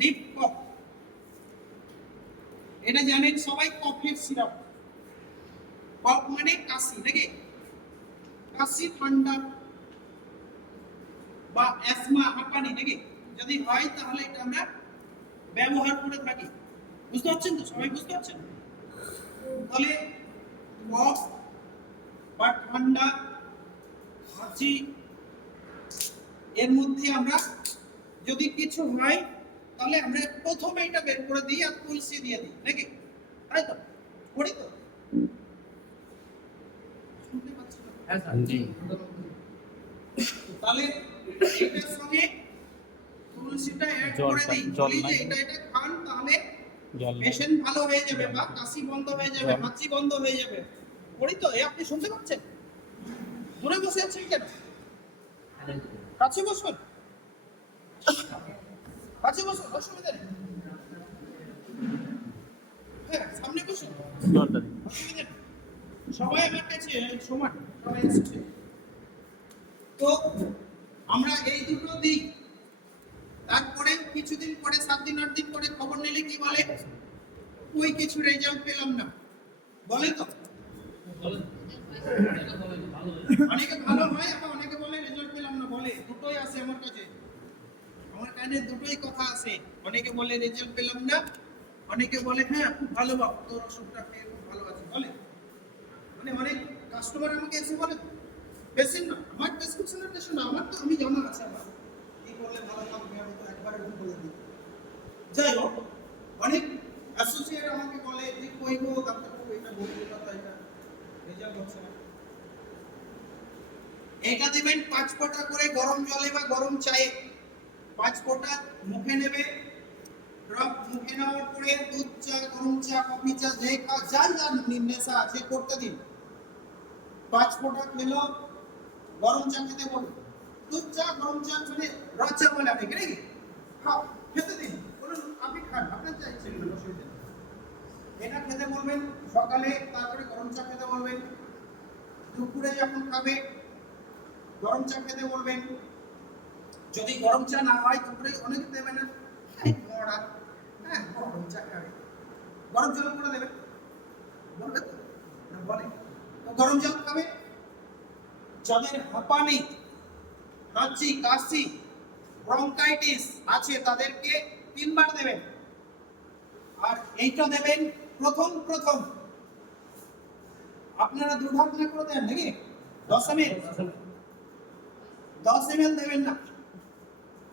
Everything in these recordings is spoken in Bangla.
ডিপ কফ, এটা জানেন সবাই, কফের সিরাপ। কফ মানে কাশি, নাকি? কাশি, ঠান্ডা বা অ্যাজমা, হাঁপানি, নাকি? যদি হয় তাহলে এটা আমরা ব্যবহার করে থাকি। বুঝতে পারছেন তো? সবাই বুঝতে পারছেন? তাহলে কফ বা ঠান্ডা, হাঁচি, এর মধ্যে আমরা যদি কিছু হয় তাহলে আমরা প্রথমে এটা বের করে দিই আর তুলসী দিয়ে দিই, নাকি? তাই তো করি তো? শুনতে পাচ্ছেন? হ্যাঁ স্যার, জি। তাহলে এটার সঙ্গে তুলসীটা অ্যাড করে দিই, বলি যে এটা খান, তাহলে পেশেন্ট ভালো হয়ে যাবে, বা কাশি বন্ধ হয়ে যাবে, হাঁচি বন্ধ হয়ে যাবে। করি তো? আপনি শুনতে পাচ্ছেন? দূরে বসে আছেন কেন? কাছে বসুন, কাছে বসুন, অসুবিধা নেই। হ্যাঁ, সামনে বসুন, অসুবিধা নেই। সবাই আমার কাছে সমান, সবাই এসেছে। তো আমরা এই দুটো দিই, তারপরে কিছুদিন পরে, 7 দিন 8 দিন পরে খবর নিলে কি বলে? ওই কিছু রেজাল্ট পেলাম না, বলে তো? অনেকে ভালো হয়, আবার অনেকে বলে রেজাল্ট পেলাম না, বলে। দুটোই আছে আমার কাছে, আমার কানে দুটোই কথা আছে। অনেকে বলে রেজাল্ট পেলাম না, অনেকে বলে হ্যাঁ খুব ভালো বাবা, তোর অসুখটা পেয়ে খুব ভালো আছে, বলে। মানে অনেক কাস্টমার আমাকে এসে বলে, পেশেন্ট না, আমার প্রেসক্রিপশনের পেশেন্ট না, আমার তো আমি জানা আছে আমার কি করলে ভালো থাকবে, আমি তো একবারে বলে দিই। যাই হোক, অনেক অ্যাসোসিয়েট আমাকে বলে যে কইবো ডাক্তারবাবু, এটা বলতে কথা, এটা রেজাল্ট হচ্ছে না। এটা দিবেন 5 ফোঁটা করে গরম জলে বা গরম চায়ে, 5 ফোঁটা মুখে নেবে। ড্রপ মুখে নেওয়ার পরে দুধ চা, গরম চা, কফি চা, যে যার যার নেশা আছে করতে দিন। 5 ফোঁটা খেলো, গরম চা খেতে বলুন। দুধ চা, গরম চা, মানে রচা বলে আপনি, নাকি? খাও, খেতে দিন, বলুন আপনি খান, আপনার চা ইচ্ছে করুন, অসুবিধা নেই। এটা খেতে বলবেন সকালে, তারপরে গরম চা খেতে বলবেন। দুপুরে যখন খাবে গরম চা খেতে বলবেন। যদি গরম চা না হয় দুপুরে অনেকে দেবে না, মরা, হ্যাঁ গরম চা খাবে, গরম জল করে দেবে, বলবে তো? না, বলে তো গরম জল খাবে। যাদের হাঁপানি, হাঁচি, কাশি, ব্রঙ্কাইটিস আছে তাদেরকে 3 বার দেবেন। আর এইটা দেবেন প্রথম প্রথম আপনারা দুর্ভাবনা করে দেন, নাকি? 10 ml, 10 ml দেবেন না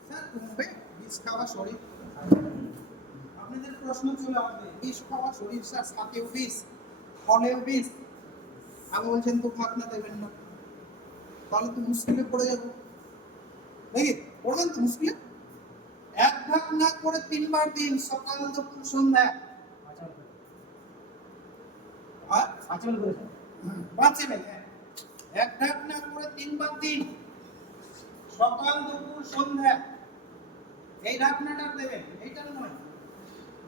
স্যার, কমবে বিষ খাওয়া শরীর। আপনাদের প্রশ্ন ছিল আমাদের, বিষ খাওয়া শরীর স্যার, সাথেও বিষ, ফলেও বিষ, আমি বলছেন তো ভাবনা দেবেন না, তাহলে তো মুশকিলে পড়ে যাবো, নাকি? পড়বেন তো মুশকিলে। 1 ভাগ না করে 3 বার দিন, সকাল, দুপুর, সন্ধ্যা। আর 5 ml, 1 ভাগ না করে 3 বার দিন, সকাল, দুপুর, সন্ধ্যা। এই ঢাকনাটা দেবেন, এইটার নয়,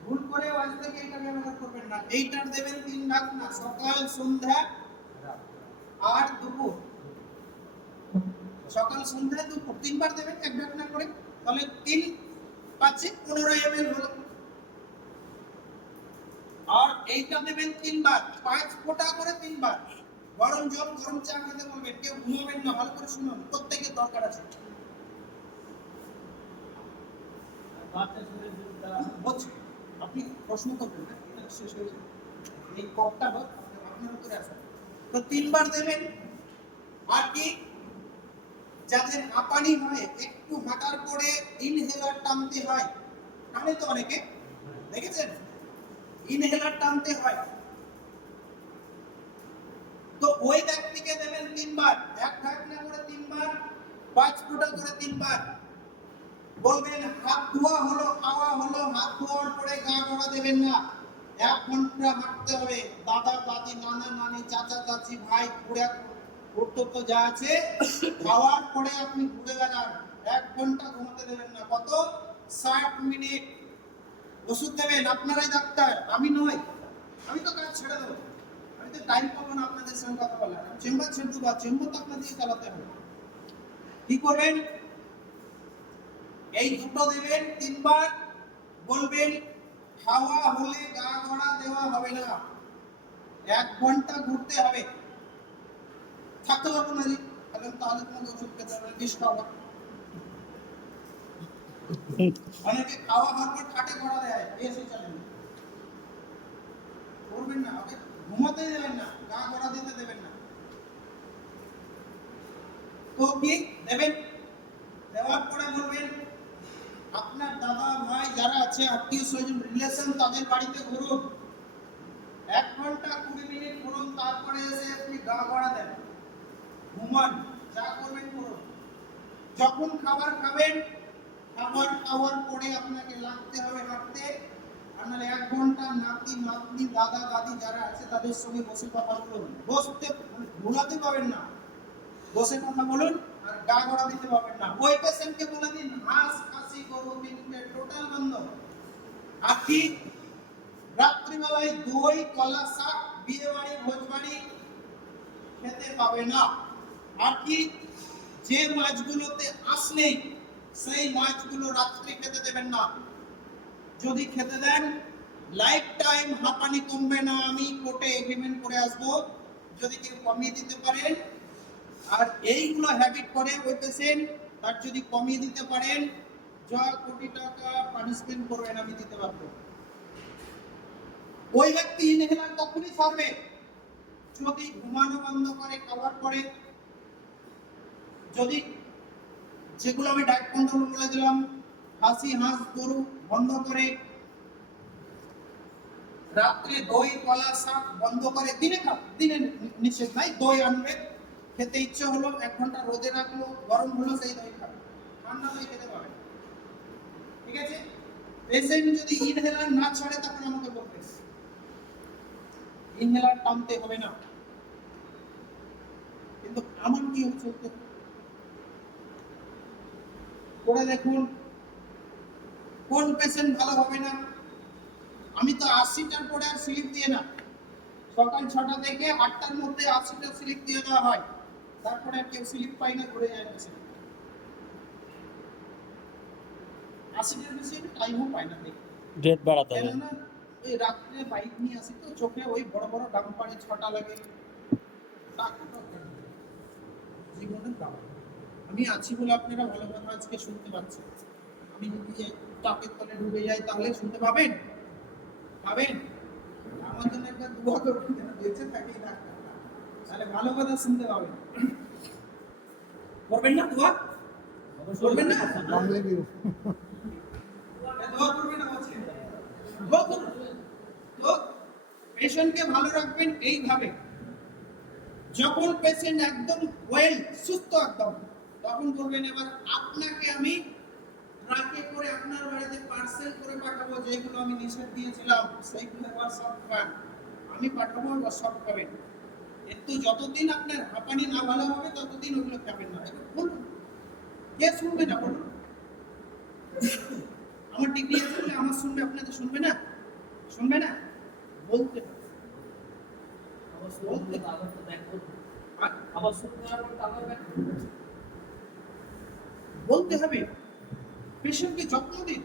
ভুল করে আজ থেকে এটা ব্যবহার করবেন না। এইটার দেবেন 3 ঢাকনা, সকাল, সন্ধ্যা আর দুপুর। সকাল, সন্ধ্যা, দুপুর 3 বার দেবেন 1 ঢাকনা করে, তাহলে 3 5 15 ml হলো। আর এইটা দেবেন 3 বার, 5 ফোঁটা করে 3 বার। গরম জল, গরম চা খেতে বলবেন। কেউ ঘুমাবেন না, ভালো করে শুনুন, প্রত্যেকের দরকার আছে। আপনি প্রশ্ন করবেন না, এটা শেষ হয়ে যাবে, এই কপটা আপনার উপরে আছে। তো 3 বার দেবেন। আর কি, যাদের হাঁপানি হয়, একটু হাঁটার পরে ইনহেলার টানতে হয়, টানে তো অনেকে, দেখেছেন? ইনহেলার টানতে হয়, তো ওই ব্যক্তিকে দেবেন 3 বার, 1 ঢাকনা করে 3 বার, 5 ফোঁটা করে 3 বার। বলবেন হাত ধোয়া হলো, খাওয়া হলো, হাত ধোয়ার পরে গা গড়া দেবেন না, 1 ঘন্টা হাঁটতে হবে। দাদা দাদি, নানা নানি, চাচা চাচি, ভাই বুড়া কর্তব্য যা আছে, খাওয়ার পরে আপনি ঘুরে বেড়ান, 1 ঘন্টা ঘুমাতে দেবেন না। কত? 60 মিনিট। ওষুধ দেবেন আপনারাই ডাক্তার, আমি নই, আমি তো কাজ ছেড়ে দেবো, আমি তো টাইম পাবো না আপনাদের সঙ্গে কথা বলার, চেম্বার ছেড়ে দেবো, চেম্বার তো আপনাদের চালাতে হবে। কি করবেন? এই দুটো দেবেন 3 বার, বলবেন খাওয়া হলে গা গড়া দেওয়া হবে না, 1 ঘন্টা ঘুরতে হবে। থাকতে পারবো না জি, তাহলে তোমাকে ওষুধ খেতে হবে, বিষ খাওয়া। অনেকে খাওয়া হওয়ার পর খাটে গড়া দেয়, এসে চলেন করবেন না, ওকে ঘুমাতেই দেবেন না, গা গড়া দিতে দেবেন না। তো কি দেবেন? দেওয়ার পরে বলবেন আপনার দাদা ভাই যারা আছে আত্মীয় স্বজন রিলেশন তাদের বাড়িতে ঘুরুন, 1 ঘন্টা 20 মিনিট ঘুরুন, তারপরে এসে আপনি গা গড়া দেন, ঘুমান, যা করবেন করুন। যখন খাবার খাবেন, খাবার খাওয়ার পরে আপনাকে লাগতে হবে হাঁটতে, আর নাহলে 1 ঘন্টা নাতি নাতনি দাদা দাদি যারা আছে তাদের সঙ্গে বসে কথা বলুন। বসতে ঘোরাতে পাবেন না, বসে কথা বলুন, আর গা গড়া দিতে পারবেন না। ওই পেশেন্টকে বলে দিন হাঁস খাসি গরু মিটকে টোটাল বন্ধ। আর কি রাত্রিবেলায় দই কলা শাক বিয়ে বাড়ি ভোজ বাড়ি খেতে পাবে না। আর কি যে মাছগুলোতে আঁশ নেই সেই মাছগুলো রাত্রে খেতে দেবেন না। যদি খেতে দেন লাইফ টাইম হাঁপানি কমবে না, আমি কোর্টে এগ্রিমেন্ট করে আসবো যদি কেউ কমিয়ে দিতে পারেন। আর এইগুলো হ্যাবিট করে ওই পেশেন্ট তার যদি কমিয়ে দিতে পারেন, যা কোটি টাকা পানিশমেন্ট করবেন আমি দিতে পারবো। ওই ব্যক্তি ইনহেলার তখনই ছাড়বে যদি ঘুমানো বন্ধ করে, খাওয়ার পরে যদি যেগুলো আমি ডায়েট কন্ট্রোল বলে দিলাম, হাসি হাঁস গরু বন্ধ করে, রাত্রে দই কলা শাক বন্ধ করে, দিনে খাও, দিনে নিষেধ নাই, দই আনবে, খেতে ইচ্ছে হলো 1 ঘন্টা রোদে রাখলো, গরম হলো সেই দই খাবে, ঠান্ডা দই খেতে পাবে। ঠিক আছে? পেশেন্ট যদি ইনহেলার না ছাড়ে তখন আমাকে বলবে, ইনহেলার টানতে হবে না। কিন্তু আমার কি হচ্ছে করে দেখুন কোন পেশেন্ট ভালো হবে না। আমি তো 80টার পরে আর স্লিপ দিয়ে না, সকাল 6টা থেকে 8টার মধ্যে 80টা স্লিপ দিয়ে দেওয়া হয়, তারপরে আর কেউ স্লিপ পাই না, ঘুরে যায় পেশেন্ট। 80টার বেশি টাইমও পায় না, ডেট বাড়াতে হবে না। ওই রাত্রে বাইক নিয়ে আসি তো চোখে ওই বড় বড় ডাম্পারে 6টা লাগে, জীবনের দাম। আমি আছি বলে আপনারা ভালো কথা আজকে শুনতে পাচ্ছেন। আমি যদি টাকের তলে ডুবে যাই তাহলে শুনতে পাবেন? পাবেন? আমার জন্য একটা দোয়া করবেন যেন বেঁচে থাকি না, তাহলে ভালো কথা শুনতে পাবেন। করবেন না দোয়া? করবেন না? দোয়া করবেন না বলছেন? দোয়া করুন। তো পেশেন্টকে ভালো রাখবেন এইভাবে, যখন পেশেন্ট একদম ওয়েল সুস্থ একদম, তখন বলবেন এবার আপনাকে আমি ট্রাকে করে আপনার বাড়িতে পার্সেল করে পাঠাবো, যেগুলো আমি নিষেধ দিয়েছিলাম সেইগুলো এবার সব খান, আমি পাঠাবো, এবার সব খাবেন। কিন্তু যতদিন আপনার হাঁপানি না ভালো হবে ততদিন ওগুলো খাবেন না। এবার বলুন, কে শুনবে না বলুন? আমার ডিগ্রি আছে বলে আমার শুনবে, আপনাদের শুনবে না? শুনবে না? বলতে হবে। বলতে হবে, পেশেন্টকে যত্ন দিন।